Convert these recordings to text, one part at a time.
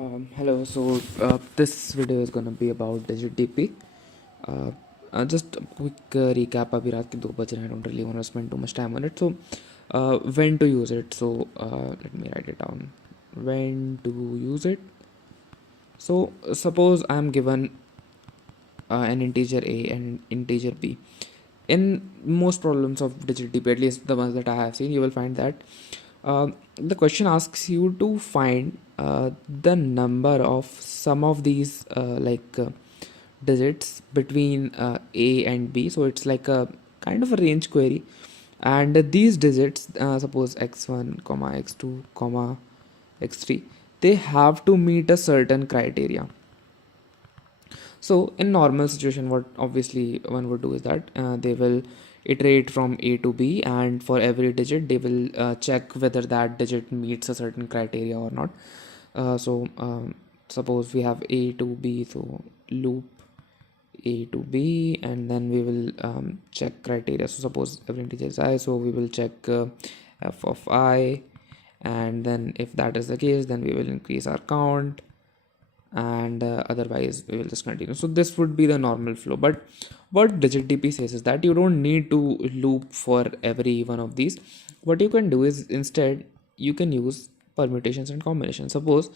Hello, this video is gonna be about DigitDP. Uh, just a quick recap. अभी रात के 2 बज रहे हैं. I don't really want to spend too much time on it. When to use it? Let me write it down. When to use it? Suppose I'm given an integer a and an integer b. In most problems of DigitDP, at least the ones that I have seen, you will find that the question asks you to find the number of some of these digits between a and b. So it's like a kind of a range query, and these digits, suppose x1 comma x2 comma x3, they have to meet a certain criteria. So in normal situation, what obviously one would do is that they will iterate from a to b, and for every digit they will check whether that digit meets a certain criteria or not. Suppose we have a to b, so loop a to b, and then we will check criteria. So suppose every integer is I, so we will check f of I, and then if that is the case, then we will increase our count, and otherwise we will just continue. So this would be the normal flow, but what DigitDP says is that you don't need to loop for every one of these. What you can do is instead you can use permutations and combinations. Suppose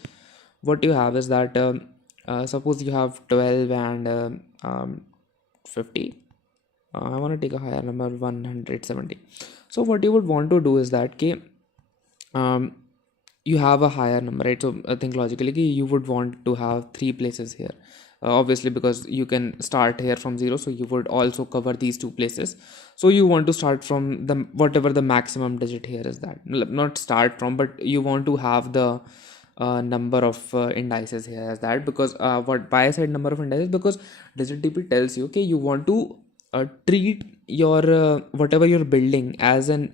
what you have is that suppose you have 12 and 50. I want to take a higher number, 170. So what you would want to do is that um, you have a higher number, right? So I think logically you would want to have three places here, obviously, because you can start here from zero, so you would also cover these two places. So you want to start from the whatever the maximum digit here is, that not start from, but you want to have the number of indices here as that, because what why I said number of indices, because DigitDP tells you, okay, you want to treat your whatever you're building as an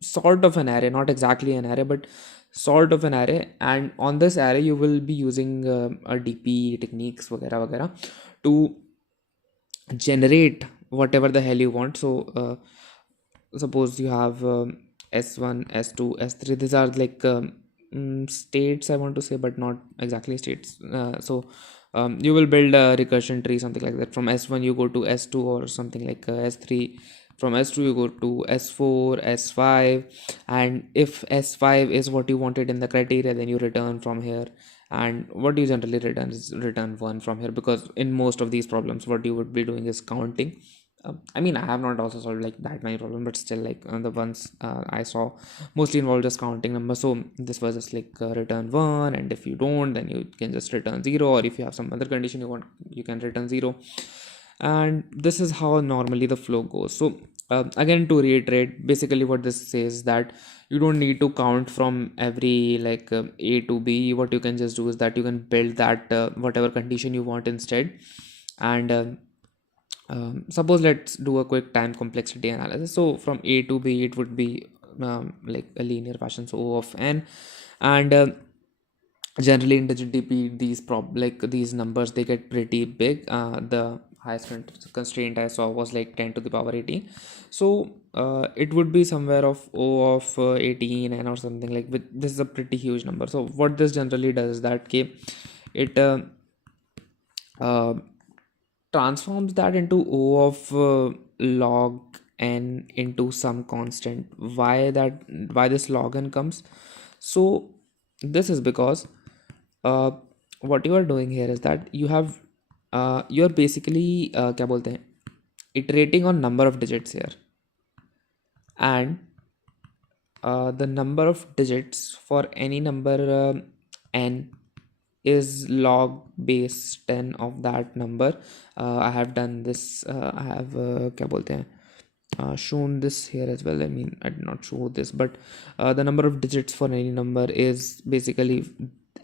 sort of an array, not exactly an array, but sort of an array, and on this array you will be using a DP techniques वगैरह वगैरह to generate whatever the hell you want. Suppose you have s1 s2 s3, these are like states, I want to say, but not exactly states. You will build a recursion tree, something like that. From s1 you go to s2 or something like s3. From s2 you go to s4 s5, and if s5 is what you wanted in the criteria, then you return from here. And what you generally return is return 1 from here, because in most of these problems what you would be doing is counting. I mean, I have not also solved like that many problems, but still, like the ones I saw mostly involve just counting numbers. So this was just like return 1, and if you don't, then you can just return 0, or if you have some other condition you want, you can return 0. And this is how normally the flow goes. So again, to reiterate, basically what this says, that you don't need to count from every a to b. What you can just do is that you can build that whatever condition you want instead. And suppose let's do a quick time complexity analysis. So from a to b it would be like a linear fashion, so O of n. And generally in DigitDP, these numbers, they get pretty big. The highest constraint I saw was like 10 to the power 18. So it would be somewhere of O of 18 and or something like, with this is a pretty huge number. So what this generally does is that it uh, transforms that into O of log n into some constant. Why this log n comes? So this is because uh, what you are doing here is that you're basically क्या बोलते हैं, iterating on number of digits here, and the number of digits for any number n is log base 10 of that number. I have done this, I have क्या बोलते हैं, shown this here as well. I mean, I did not show this, but the number of digits for any number is basically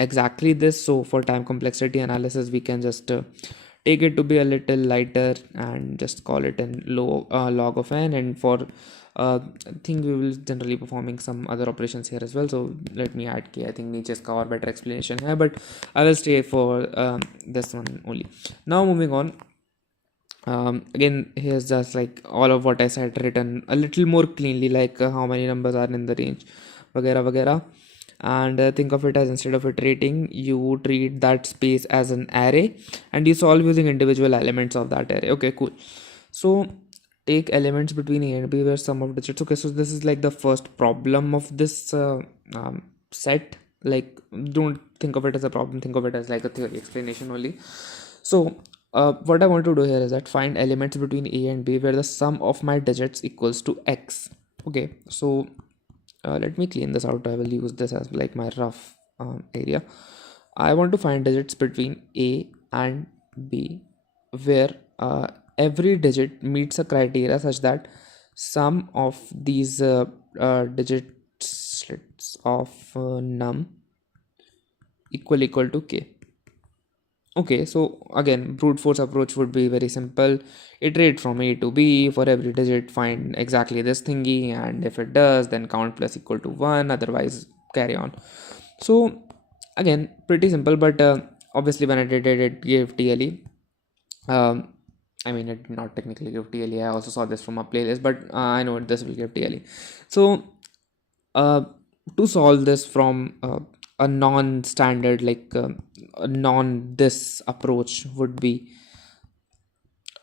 exactly this. So for time complexity analysis, we can just take it to be a little lighter and just call it an log of n. And for I think we will generally performing some other operations here as well. So let me add k. I think Nietzsche's का और better explanation है, but I will stay for this one only. Now moving on. Again, here's just like all of what I said written a little more cleanly, like how many numbers are in the range, वगैरह वगैरह. and think of it as, instead of iterating, you treat that space as an array and you solve using individual elements of that array. Okay, cool. So take elements between a and b where sum of digits. Okay, so this is like the first problem of this set. Like, don't think of it as a problem, think of it as like a theory explanation only. So what I want to do here is that find elements between a and b where the sum of my digits equals to x. Okay, so let me clean this out. I will use this as like my rough area. I want to find digits between a and b where every digit meets a criteria such that sum of these digits of num equal to k. Okay, so again, brute force approach would be very simple. Iterate from A to B. For every digit, find exactly this thingy, and if it does, then count plus equal to 1, otherwise carry on. So again, pretty simple, but obviously when I did it, it gave TLE. I mean, it did not technically give TLE. I also saw this from a playlist, but I know this will give TLE. So uh, to solve this from a non-standard, like a non-this approach would be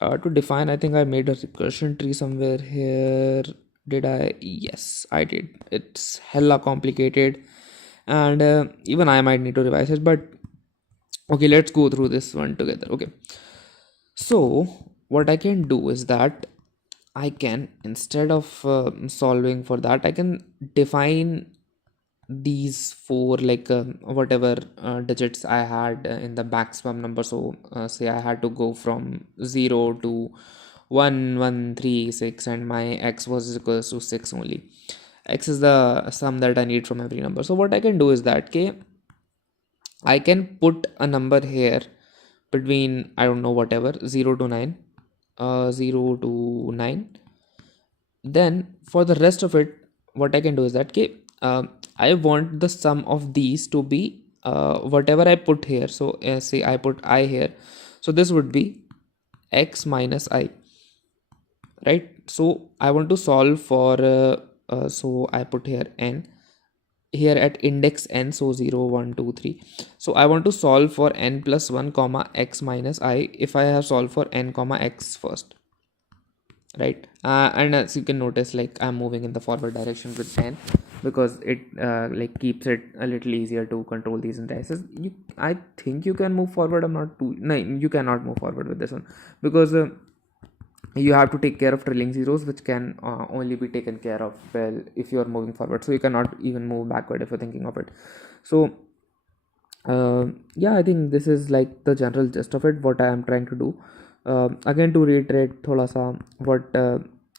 to define. I think I made a recursion tree somewhere here. Did I? Yes, I did. It's hella complicated, and even I might need to revise it, but okay, let's go through this one together. Okay, so what I can do is that I can, instead of solving for that, I can define these four, like whatever digits I had in the maximum number. So say I had to go from 0 to 1 1 3 6, and my x was equals to 6 only. X is the sum that I need from every number. So what I can do is that, okay, I can put a number here between, I don't know, whatever, 0 to 9, 0 to 9. Then for the rest of it, what I can do is that, okay, I want the sum of these to be whatever I put here. So say I put I here, so this would be x minus I, right? So I want to solve for so I put here n here at index n, so 0 1 2 3. So I want to solve for n plus 1 comma x minus I if I have solved for n comma x first, right? And as you can notice, like, I'm moving in the forward direction with n because it like keeps it a little easier to control these indices. I think you can move forward. I'm not too, no, you cannot move forward with this one because you have to take care of trailing zeros, which can only be taken care of well if you are moving forward. So you cannot even move backward if you're thinking of it. So yeah, I think this is like the general gist of it, what I am trying to do. Again, to reiterate thoda sa, what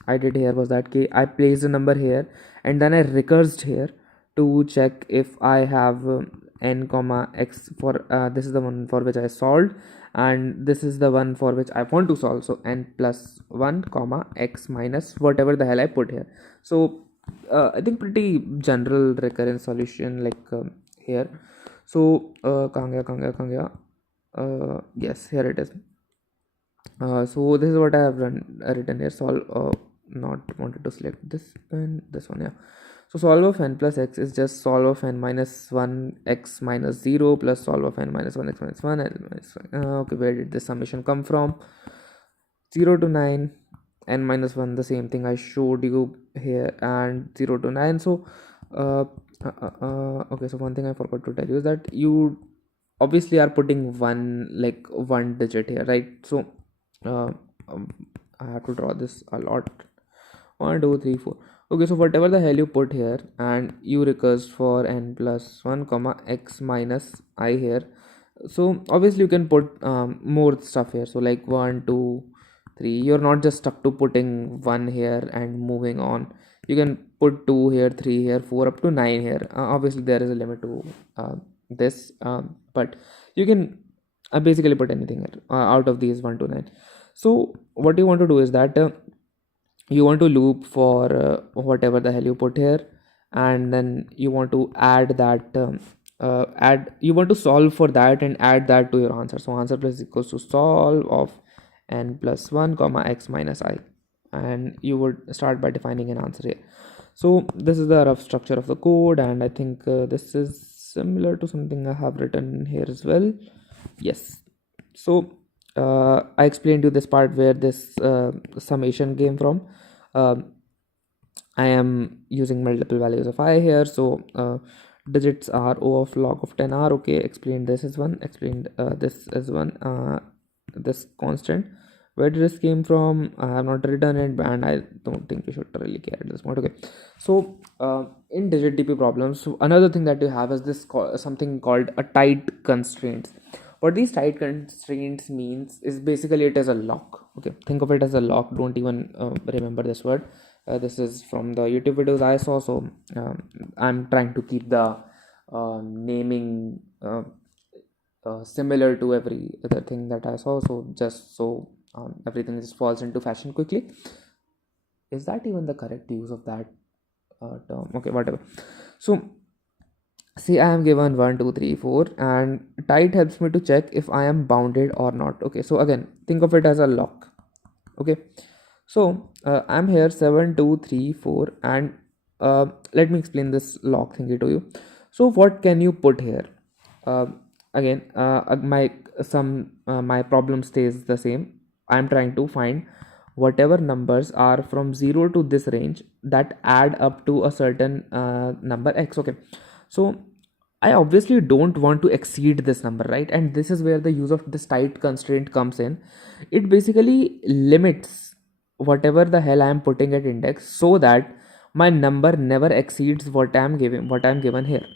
I did here was that I placed a number here and then I recursed here to check if I have n comma x for this is the one for which I solved, and this is the one for which I want to solve. So n plus 1 comma x minus whatever the hell I put here. So I think pretty general recurrent solution, like here. So कहाँ गया yes, here it is. So this is what I have written here. Solve not wanted to select this and this one. Yeah, so solve of n plus x is just solve of n minus 1 x minus 0 plus solve of n minus 1 x minus 1 okay, where did this summation come from? 0 to 9, n minus 1, the same thing I showed you here, and 0 to 9. So okay, so one thing I forgot to tell you is that you obviously are putting one digit here, right? So I have to draw this a lot. 1 2 3 4. Okay, so whatever the hell you put here and you recurse for n plus 1 comma x minus I here. So obviously you can put more stuff here, so like 1 2 3. You're not just stuck to putting 1 here and moving on. You can put 2 here, 3 here, 4 up to 9 here. Obviously there is a limit to this, but you can basically put anything here out of these 1 to 9. So what you want to do is that you want to loop for whatever the hell you put here, and then you want to add that you want to solve for that and add that to your answer. So answer plus equals to solve of n plus 1 comma x minus I, and you would start by defining an answer here. So this is the rough structure of the code, and I think this is similar to something I have written here as well. Yes. So I explained you this part where this summation came from. Um I am using multiple values of I here. So digits are O of log of 10 are okay. Explained this is one. Explained this is one. This constant. Where did this came from? I have not written it, and I don't think you should really care at this point. Okay. So in digit DP problems, so another thing that you have is this something called a tight constraints. What these tight constraints means is basically it is a lock. Okay, think of it as a lock. Don't even remember this word. This is from the YouTube videos I saw, so I'm trying to keep the naming similar to every other thing that I saw, so just so everything just falls into fashion quickly. Is that even the correct use of that term? Okay, whatever. So see, I am given 1 2 3 4, and tight helps me to check if I am bounded or not. Okay, so again, think of it as a lock. Okay, so I'm here 7 2 3 4, and let me explain this lock thingy to you. So what can you put here? uh, Again, my problem stays the same. I'm trying to find whatever numbers are from 0 to this range that add up to a certain number x. Okay, so I obviously don't want to exceed this number, right? And this is where the use of this tight constraint comes in. It basically limits whatever the hell I am putting at index, so that my number never exceeds what I'm given here.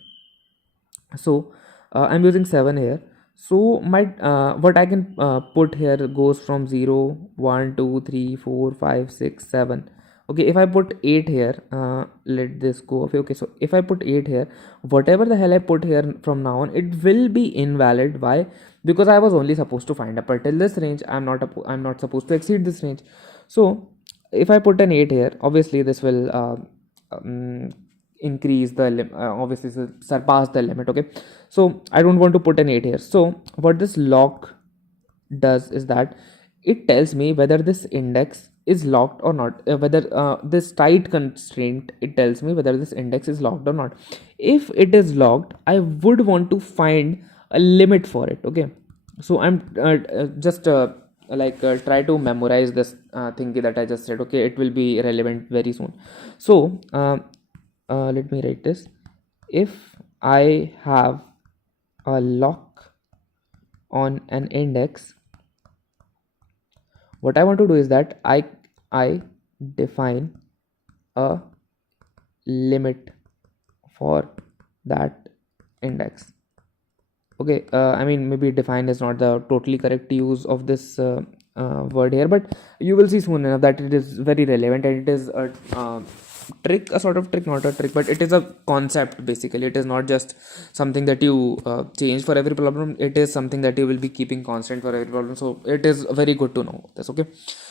So I'm using 7 here. So my what I can put here goes from 0 1 2 3 4 5 6 7. Okay, if I put 8 here, let this go. Okay, so if I put 8 here, whatever the hell I put here from now on, it will be invalid. Why? Because I was only supposed to find up until this range. I'm not supposed to exceed this range. So if I put an 8 here, obviously this will um, increase the obviously surpass the limit. Okay, so I don't want to put an 8 here. So what this lock does is that it tells me whether this index is locked or not. Whether this tight constraint, it tells me whether this index is locked or not. If it is locked, I would want to find a limit for it. Okay, so I'm just try to memorize this thing that I just said. Okay, it will be relevant very soon. So let me write this. If I have a lock on an index, what I want to do is that I define a limit for that index. Okay, I mean, maybe define is not the totally correct use of this word here, but you will see soon enough that it is very relevant, and it is a trick, a sort of trick, not a trick, but it is a concept. Basically, it is not just something that you change for every problem. It is something that you will be keeping constant for every problem, so it is very good to know this. Okay,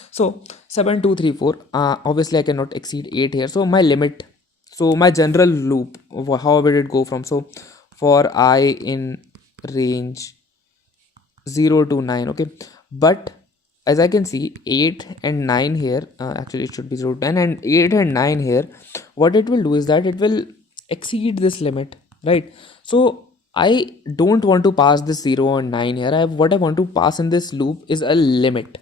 so 7 2 3 4, obviously I cannot exceed 8 here, so my limit, so my general loop, how will it go from? So for I in range 0 to 9. Okay, but as I can see, 8 and 9 here, actually it should be 0 to 10, and 8 and 9 here, what it will do is that it will exceed this limit, right? So I don't want to pass this 0 and 9 here. What I want to pass in this loop is a limit.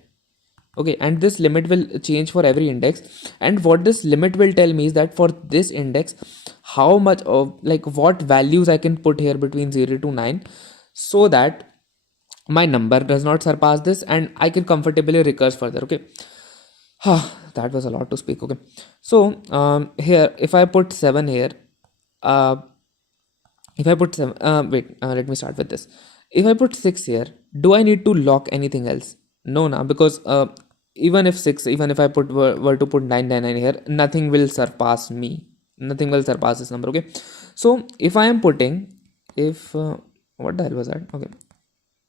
Okay, and this limit will change for every index, and what this limit will tell me is that for this index, how much of, like, what values I can put here between 0 to 9, so that my number does not surpass this and I can comfortably recurse further. Okay, that was a lot to speak. Okay, so here if I put 7 here, uh if I put 7, let me start with this. If I put 6 here, do I need to lock anything else? No, no, because even if 6, even if I were to put 999 here, nothing will surpass me, nothing will surpass this number. Okay, so if I am putting, if what the hell was that? Okay,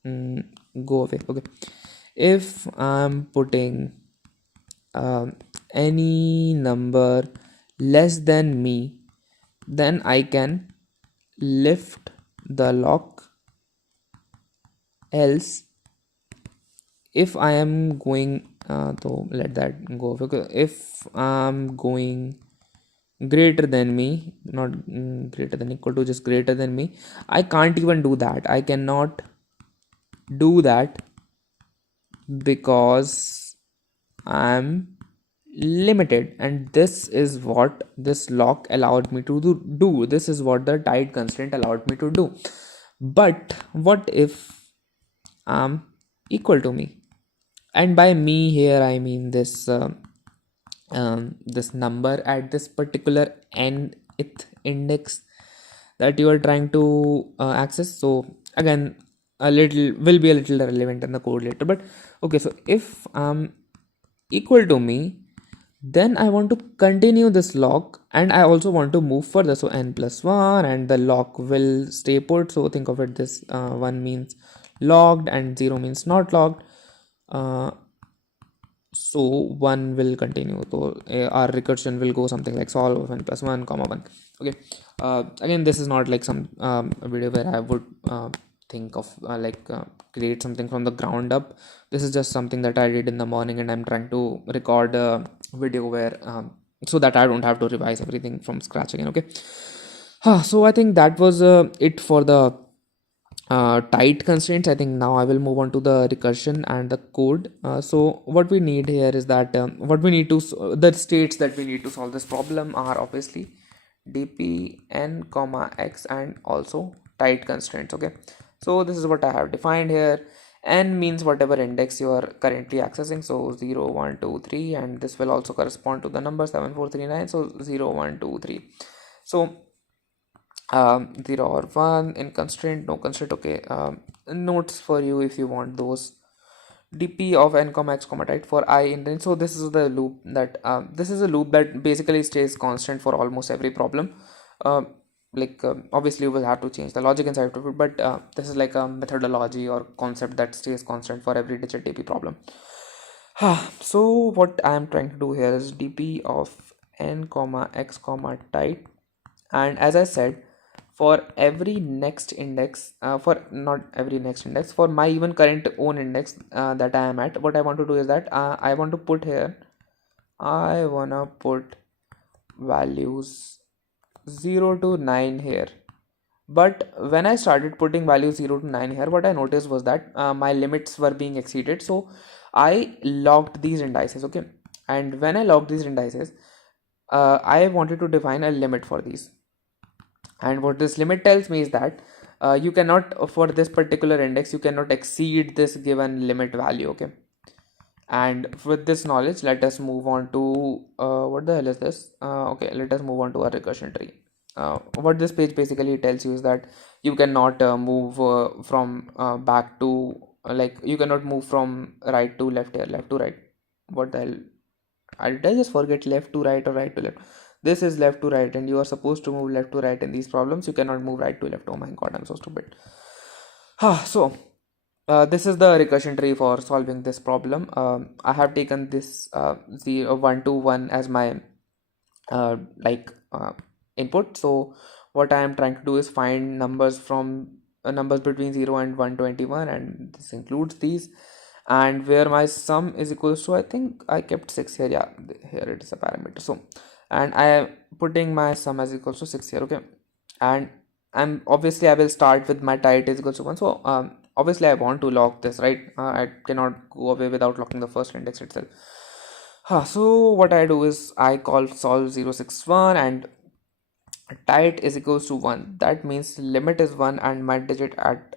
mm, go away. Okay, if I'm putting any number less than me, then I can lift the lock. Else, if I am going, so let that go. Okay, if I'm going greater than me, not greater than, equal to, just greater than me. I can't even do that. I cannot do that because I'm limited, and this is what this lock allowed me to do. This is what the tight constraint allowed me to do. But what if I'm equal to me? And by me here I mean this number at this particular nth index that you are trying to access. So again, a little will be a little relevant in the code later, but okay. So if I'm equal to me, then I want to continue this lock, and I also want to move further. So n plus 1, and the lock will stay put. So think of it, this 1 means locked and 0 means not locked. So 1 will continue. So our recursion will go something like solve of n plus 1 comma 1. Okay. Again, this is not like some video where I would think of create something from the ground up. This is just something that I did in the morning, and I'm trying to record a video where so that I don't have to revise everything from scratch again. Okay. So I think that was it for the tight constraints. I think now I will move on to the recursion and the code. So what we need here is that what we need to the states that we need to solve this problem are obviously dp n comma x and also tight constraints. Okay, so this is what I have defined here. N means whatever index you are currently accessing, so 0 1 2 3, and this will also correspond to the number 7 4 3 9, so 0 1 2 3. So 0 or 1 in constraint, no constraint. Okay, notes for you if you want those. Dp of n comma x comma tight for I in range. So this is the loop that this is a loop that basically stays constant for almost every problem. Obviously you will have to change the logic inside of it, but this is like a methodology or concept that stays constant for every digit dp problem. So what I am trying to do here is dp of n comma x comma tight, and as I said, for every next index, for not every next index, for my even current own index that I am at, what I want to do is that I want to put here, I wanna put values 0 to 9 here. But when I started putting values 0 to 9 here, what I noticed was that my limits were being exceeded. So I locked these indices. Okay, and when I locked these indices, I wanted to define a limit for these. And what this limit tells me is that you cannot, for this particular index, you cannot exceed this given limit value. Okay, and with this knowledge, let us move on to what the hell is this? Okay, let us move on to our recursion tree. What this page basically tells you is that you cannot move from back to you cannot move from right to left here, left to right. What the hell? Did I just forget left to right or right to left? This is left to right, and you are supposed to move left to right in these problems. You cannot move right to left. Oh my god, I'm so stupid. So this is the recursion tree for solving this problem. I have taken this 0 1 to 1 as my input. So what I am trying to do is find numbers from numbers between 0 and 121, and this includes these. And where my sum is equals to, I think I kept 6 here. Yeah, here it is a parameter. So, and I am putting my sum as equals to 6 here. Okay, and I'm obviously I will start with my tight is equals to 1. So obviously I want to lock this, right? I cannot go away without locking the first index itself. So what I do is I call solve 061, and tight is equals to 1. That means limit is 1 and my digit at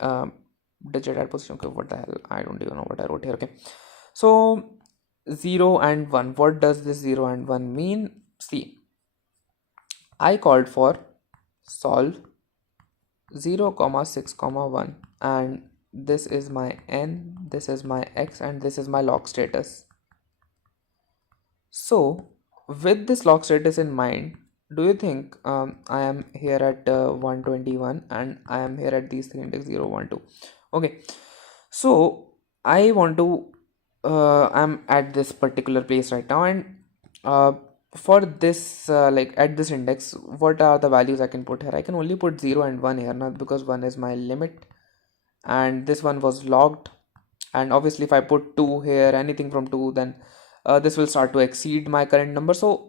position. Okay, what the hell, I don't even know what I wrote here. Okay, so 0 and 1, what does this 0 and 1 mean? See, I called for solve 0 comma 6 comma 1, and this is my n, this is my x, and this is my lock status. So with this lock status in mind, do you think I am here at 121 and I am here at these three index 0 1 2? Okay, so I want to I'm at this particular place right now, and for this at this index, what are the values I can put here? I can only put 0 and 1 here, not because 1 is my limit and this one was locked. And obviously if I put 2 here, anything from 2, then this will start to exceed my current number. So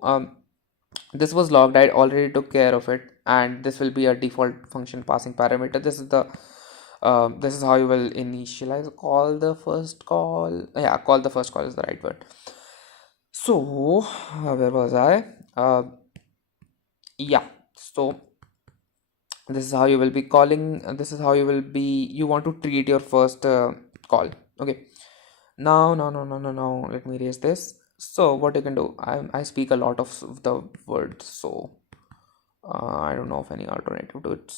This was logged. I already took care of it, and this will be a default function passing parameter. This is how you will initialize call the first call. Yeah, call the first call is the right word. So where was I? Yeah. So this is how you will be calling. This is how you will be. You want to treat your first call. Okay. Now, no, no, no, no, no. Let me erase this. So what you can do? I speak a lot of the words, so I don't know of any alternative to it.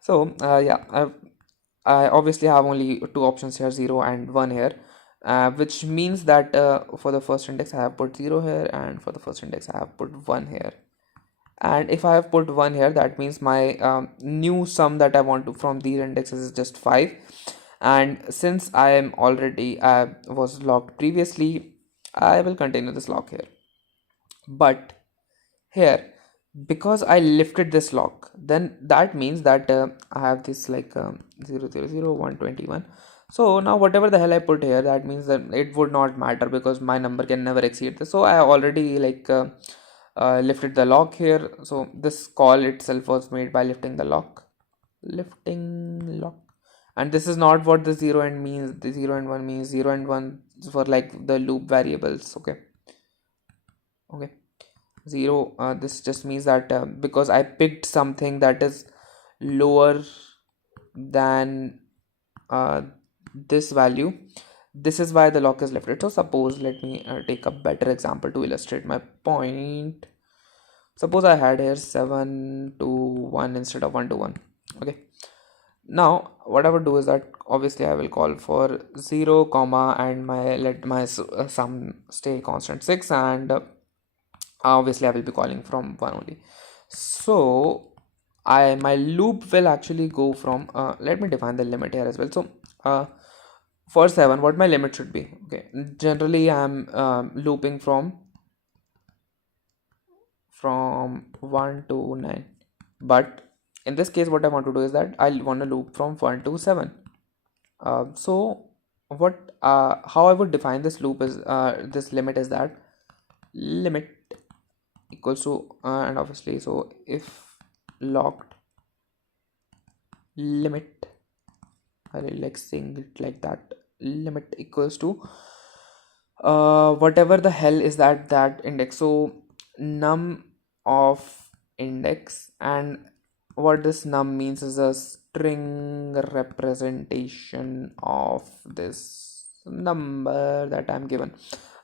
So yeah, I obviously have only two options here, 0 and 1 here, which means that for the first index I have put 0 here, and for the first index I have put 1 here. And if I have put 1 here, that means my new sum that I want to from these indexes is just 5. And since I am already was locked previously, I will continue this lock here. But here, because I lifted this lock, then that means that I have this like 0 0 0 121. So now whatever the hell I put here, that means that it would not matter because my number can never exceed this. So I already lifted the lock here. So this call itself was made by lifting the lock, lifting lock. And this is not what the 0 and means. The 0 and 1 means 0 and 1 for like the loop variables. Okay, 0, this just means that because I picked something that is lower than uh, this value, this is why the lock is lifted. So suppose, let me take a better example to illustrate my point. Suppose I had here 7 to 1 instead of 1 to 1. Okay, now what I would do is that obviously I will call for 0 comma and my let my sum stay constant 6, and obviously I will be calling from 1 only. So my loop will actually go from let me define the limit here as well. So for 7, what my limit should be? Okay, generally I'm looping from 1 to 9, but in this case what I want to do is that I want to loop from 1 to 7. So what how I would define this loop is this limit is that limit equals to and obviously, so if locked limit, I really like saying it like that, limit equals to whatever the hell is that index, so num of index, and what this num means is a string representation of this number that I'm given.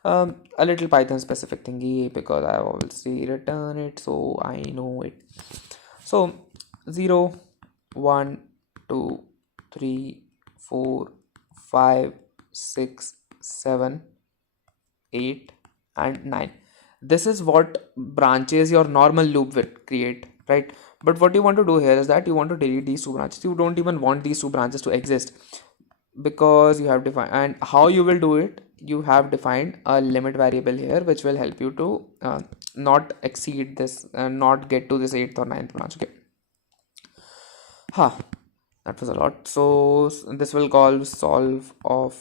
A little Python specific thingy because I obviously return it, so I know it. So 0 1 2 3 4 5 6 7 8 and 9. This is what branches your normal loop will create, right? But what you want to do here is that you want to delete these two branches. You don't even want these two branches to exist because you have defined, and how you will do it, you have defined a limit variable here which will help you to not exceed this and not get to this 8th or 9th branch. Okay, that was a lot. So this will call solve of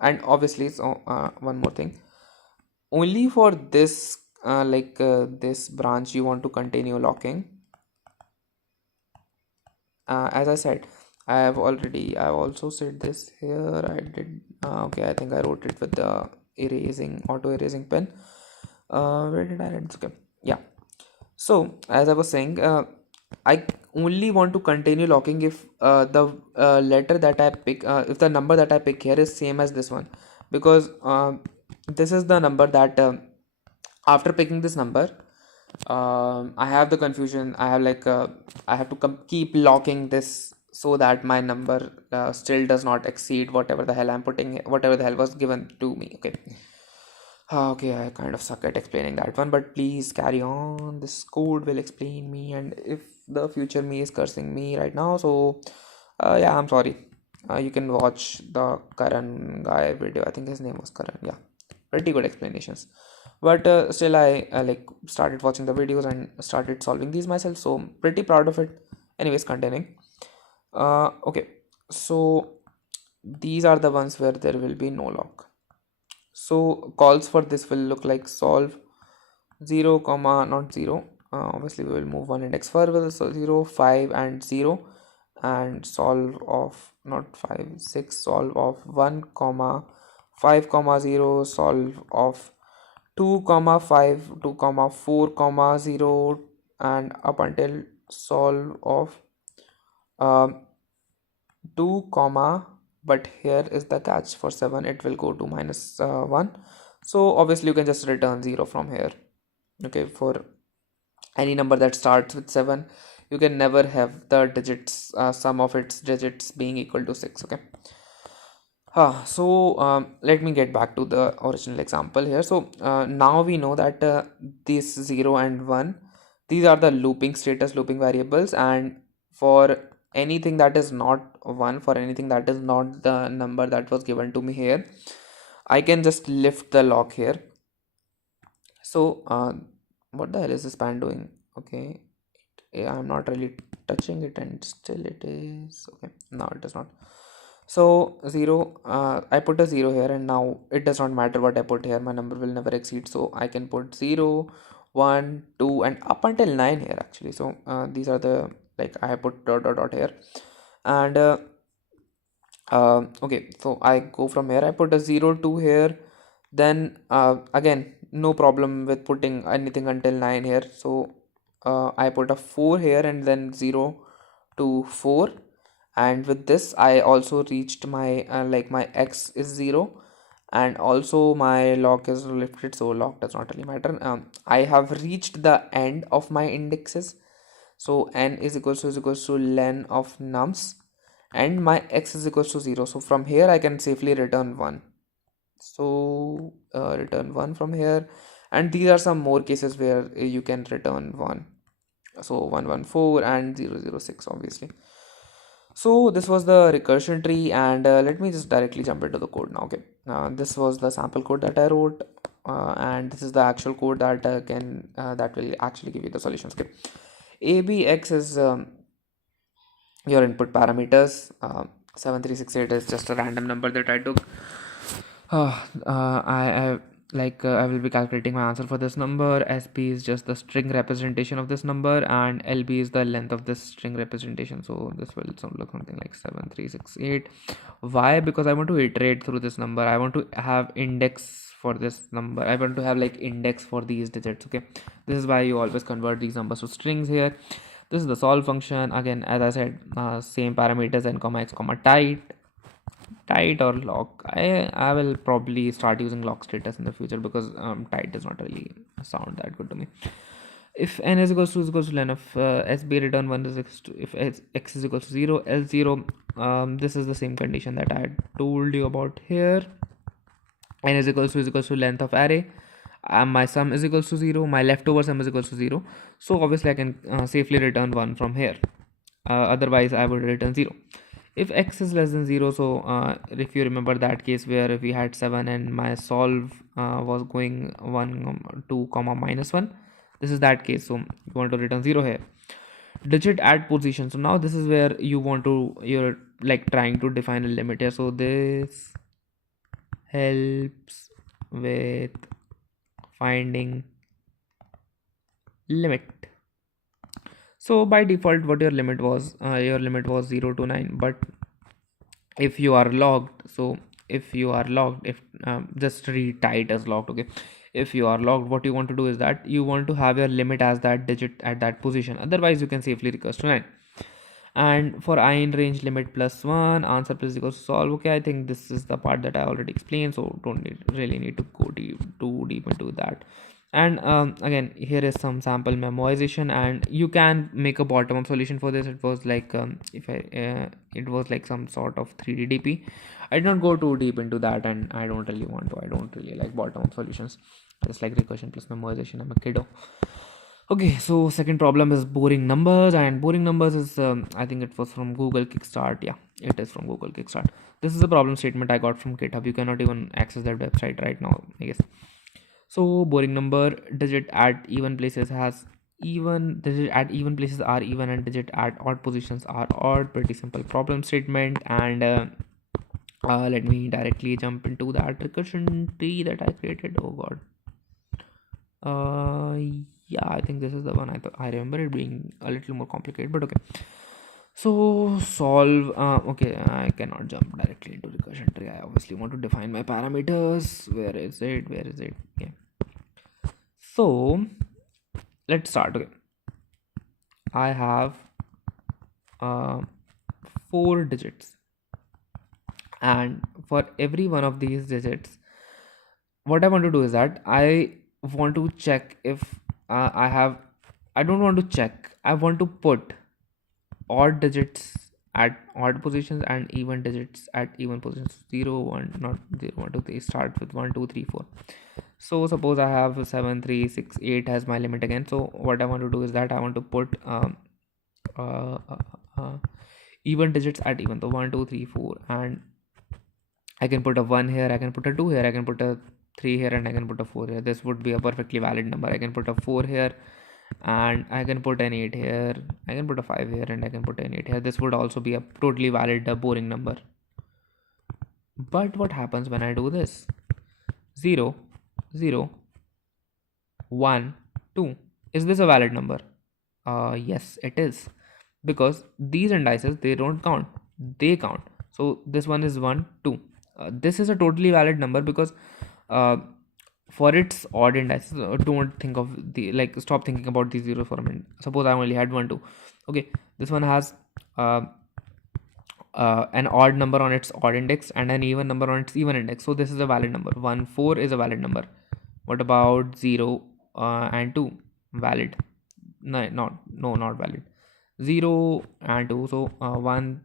and obviously, so one more thing, only for this this branch you want to continue locking. As I said, I've also said this here. I did okay, I think I wrote it with the auto erasing pen. Where did I write this? Okay, yeah. So as I was saying, I only want to continue locking if the letter that I pick, if the number that I pick here is same as this one, because this is the number that after picking this number, I have the confusion. I have I have to keep locking this so that my number still does not exceed whatever the hell I'm putting, whatever the hell was given to me. Okay. Okay, I kind of suck at explaining that one, but please carry on. This code will explain me, and if the future me is cursing me right now, so yeah, I'm sorry. You can watch the Karan guy video. I think his name was Karan. Yeah, pretty good explanations. But still, I started watching the videos and started solving these myself. So pretty proud of it. Anyways, continuing. Okay, so these are the ones where there will be no lock. So calls for this will look like solve 0 comma not 0, obviously we will move one index further, so 0 5 and 0, and solve of not 5 6, solve of 1 comma 5 comma 0, solve of 2 comma 5 2 comma 4 comma 0, and up until solve of um, 2 comma, but here is the catch, for 7 it will go to minus 1, so obviously you can just return 0 from here. Okay, for any number that starts with 7, you can never have the digits, sum of its digits being equal to 6. Okay. Let me get back to the original example here. So now we know that this 0 and 1, these are the looping status, looping variables, and for anything that is not 1, for anything that is not the number that was given to me here, I can just lift the lock here. So what the hell is this pan doing? Okay, I'm not really touching it and still it is okay. Now it is not. So 0, I put a 0 here, and now it does not matter what I put here, my number will never exceed, so I can put 0 1 2 and up until 9 here actually. So these are the, like, I put dot dot dot here, and okay, so I go from here, I put a 0 2 here, then again no problem with putting anything until 9 here, so I put a 4 here, and then 0 to 4, and with this I also reached my like my x is 0, and also my lock is lifted, so lock does not really matter. I have reached the end of my indexes, so n is equals to len of nums, and my x is equals to 0, so from here I can safely return 1. So return 1 from here, and these are some more cases where you can return 1, so 114 and 006 obviously. So this was the recursion tree, and let me just directly jump into the code now. Okay, this was the sample code that I wrote, and this is the actual code that that will actually give you the solutions. Okay, abx is your input parameters. 7368 is just a random number that I took. I like I will be calculating my answer for this number. SP is just the string representation of this number, and LB is the length of this string representation. So this will look something like 7368. Why? Because I want to iterate through this number. I want to have index for this number. I want to have like index for these digits. Okay, this is why you always convert these numbers to strings here. This is the solve function. Again, as I said, same parameters, n comma x comma tight or lock. I will probably start using lock status in the future, because tight does not really sound that good to me. If n is equals to len of sb, return 1 is equals to, if x is equals to 0, else 0. This is the same condition that I had told you about here. N is equals to length of array. My sum is equals to 0, my leftover sum is equals to 0, so obviously I can safely return 1 from here. Otherwise I would return 0 if x is less than 0. So if you remember that case where if we had 7 and my solve was going 1 2 comma minus 1, this is that case, so you want to return 0 here. Digit at position, so now this is where you're like trying to define a limit here, so this helps with finding limit. So by default what your limit was 0 to 9, but if you are logged, so if you are logged, if just read tight as logged. Okay, if you are logged, what you want to do is that you want to have your limit as that digit at that position, otherwise you can safely recurse to 9. And for I in range limit plus 1, answer plus equals to solve. Okay, I think this is the part that I already explained, so don't really need to go too deep into that. And again, here is some sample memoization, and you can make a bottom-up solution for this. It was like it was like some sort of 3D DP. I did not go too deep into that, and I don't really like bottom-up solutions. I just like recursion plus memoization. I'm a kiddo. Okay, so second problem is boring numbers, and boring numbers is I think it was from Google Kickstart. Yeah, it is from Google Kickstart. This is a problem statement I got from GitHub. You cannot even access that website right now, I guess. So boring number, digit at even places has even, digit at even places are even, and digit at odd positions are odd. Pretty simple problem statement. And let me directly jump into that recursion tree that I created. Oh god, uh yeah, I think this is the one. I remember it being a little more complicated, but okay. So solve, okay, I cannot jump directly into recursion tree. I obviously want to define my parameters. Where is it? Where is it? Okay. So let's start. Okay. I have uh, 4 digits, and for every one of these digits, what I want to do is that I want to check if I don't want to check. I want to put odd digits at odd positions and even digits at even positions. 0 1, not 0 1 2 3, start with 1 2 3 4. So suppose I have 7 3 6 8 as my limit again. So what I want to do is that I want to put uh, uh, uh, even digits at even, so 1 2 3 4, and I can put a 1 here, I can put a 2 here, I can put a 3 here, and I can put a 4 here. This would be a perfectly valid number. I can put a 4 here, and I can put an 8 here, I can put a 5 here, and I can put an 8 here. This would also be a totally valid boring number. But what happens when I do this? 0 0 1 2. Is this a valid number? Yes, it is, because these indices, they don't count, they count. So this one is 1 2. This is a totally valid number because uh, for its odd indices, don't think of the, like, stop thinking about these zeros for a minute. Suppose I only had 1 2. Okay, this one has uh, an odd number on its odd index and an even number on its even index, so this is a valid number. 1 4 is a valid number. What about 0 and 2? Valid. No, not valid. 0 and 2, so 1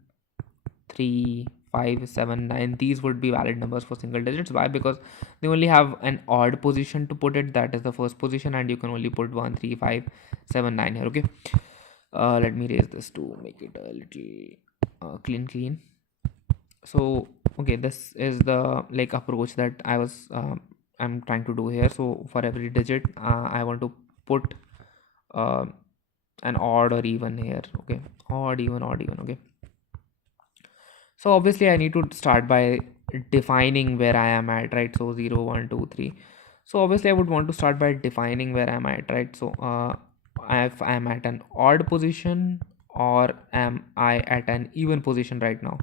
3 5 7 9, these would be valid numbers for single digits. Why? Because they only have an odd position to put it, that is the first position, and you can only put 1 3 5 7 9 here. Okay, let me raise this to make it a little clean. So okay, this is the, like, approach that I'm trying to do here. So for every digit, I want to put uh, an odd or even here. Okay, odd even, odd even. Okay, so obviously I need to start by defining where I am at, right? So 0 1 2 3. So obviously I would want to start by defining where I'm at, right? So if I'm at an odd position, or am I at an even position right now?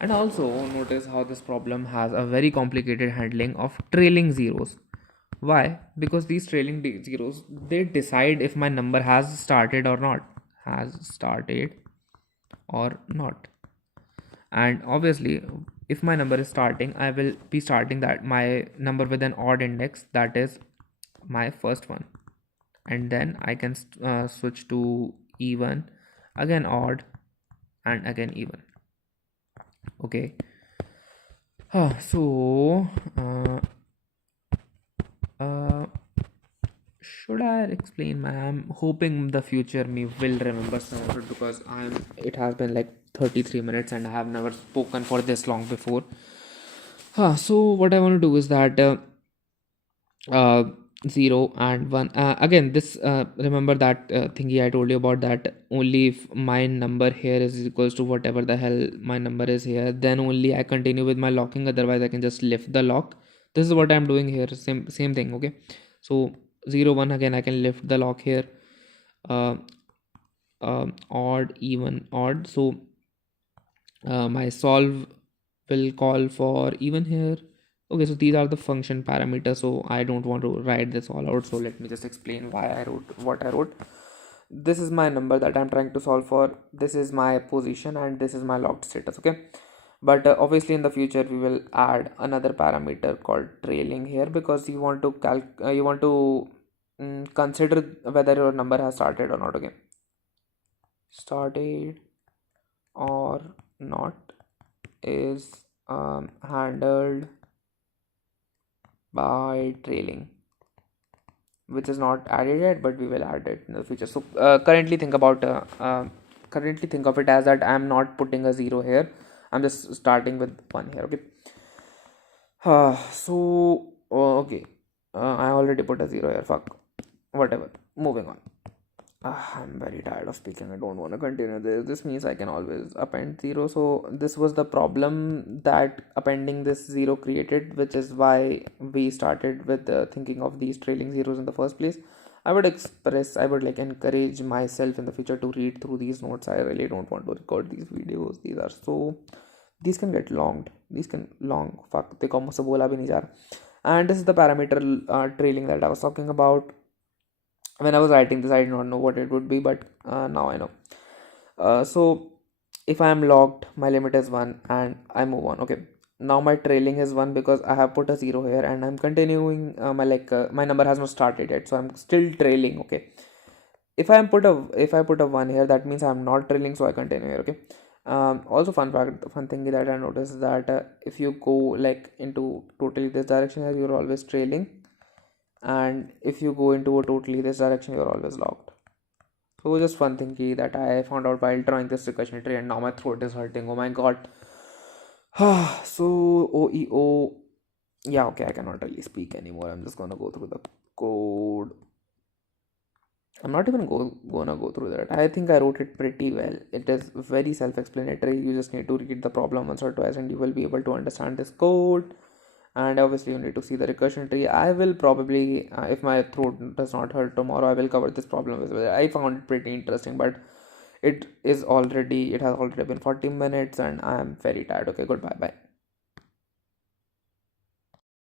And also notice how this problem has a very complicated handling of trailing zeros. Why? Because these trailing zeros, they decide if my number has started or not. Has started or not. And obviously, if my number is starting, I will be starting that my number with an odd index, that is my first one. And then I can switch to even, again odd, and again even. Okay. So uh, should I explain? I'm hoping the future me will remember some of it, because it has been like 33 minutes and I have never spoken for this long before. So what I want to do is that uh, 0 and 1, again this, remember that thingy I told you about, that only if my number here is equals to whatever the hell my number is here, then only I continue with my locking, otherwise I can just lift the lock. This is what I'm doing here, same thing. Okay, so 0 1, again I can lift the lock here. uh, Odd even odd, so my solve will call for even here. Okay, so these are the function parameters, so I don't want to write this all out, so let me just explain why I wrote what I wrote. This is my number that I'm trying to solve for, this is my position, and this is my locked status. Okay, but obviously in the future we will add another parameter called trailing here, because you want to consider whether your number has started or not. Okay, started or not is handled by trailing, which is not added yet, but we will add it in the future. So currently think of it as that I'm not putting a 0 here, I'm just starting with 1 here. Okay, okay, I already put a 0 here, fuck, whatever, moving on. I'm very tired of speaking. I don't want to continue this. This means I can always append zero. So this was the problem that appending this zero created, which is why we started with thinking of these trailing zeros in the first place. I would like encourage myself in the future to read through these notes. I really don't want to record these videos. These can get longed. These can long. Fuck. देखो मुझसे बोला भी नहीं जा रहा. And this is the parameter trailing that I was talking about. When I was writing this, I did not know what it would be, but now I know. So if I am locked, my limit is 1 and I move on. Okay. Now my trailing is 1 because I have put a 0 here and I'm continuing. My number has not started yet, so I'm still trailing. Okay. If I put a 1 here, that means I'm not trailing, so I continue here. Okay. Also, fun thing that I noticed is that if you go like into totally this direction here, you're always trailing, and if you go into a totally this direction, you're always locked. So just fun thing that I found out while drawing this recursion tree, and now my throat is hurting. Oh my god. So OEO. Yeah, okay, I cannot really speak anymore. I'm just gonna go through the code. I'm not even gonna go through that. I think I wrote it pretty well. It is very self-explanatory. You just need to read the problem once or twice and you will be able to understand this code. And obviously you need to see the recursion tree. I will probably, if my throat does not hurt tomorrow, I will cover this problem as well. I found it pretty interesting, but it has already been 40 minutes and I am very tired. Okay, goodbye, bye.